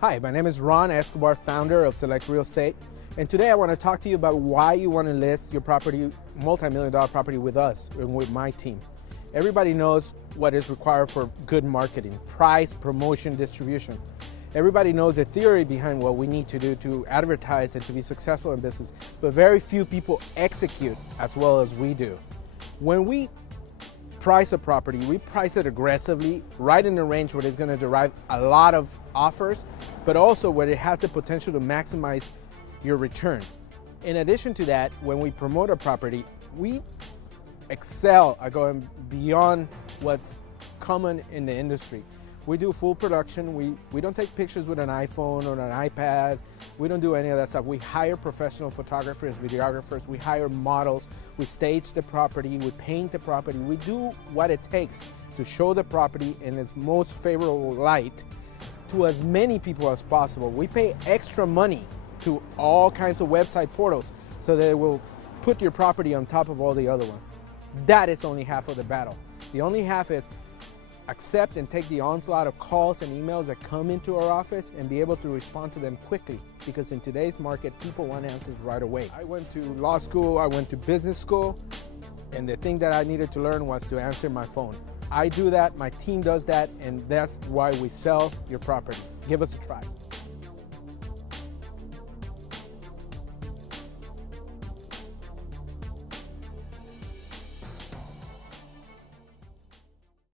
Hi, my name is Ron Escobar, founder of Select Real Estate, and today I want to talk to you about why you want to list your property, multi-million-dollar property with us and with my team. Everybody knows what is required for good marketing: price, promotion, distribution. Everybody knows the theory behind what we need to do to advertise and to be successful in business, but very few people execute as well as we do. When we price a property, we price it aggressively, right in the range where it's going to derive a lot of offers, but also where it has the potential to maximize your return. In addition to that, when we promote a property, we excel at going beyond what's common in the industry. We do full production. We don't take pictures with an iPhone or an iPad. We don't do any of that stuff. We hire professional photographers, videographers. We hire models. We stage the property. We paint the property. We do what it takes to show the property in its most favorable light to as many people as possible. We pay extra money to all kinds of website portals so that it will put your property on top of all the other ones. That is only half of the battle. The only half is accept and take the onslaught of calls and emails that come into our office and be able to respond to them quickly, because in today's market, people want answers right away. I went to law school, I went to business school, and the thing that I needed to learn was to answer my phone. I do that, my team does that, and that's why we sell your property. Give us a try.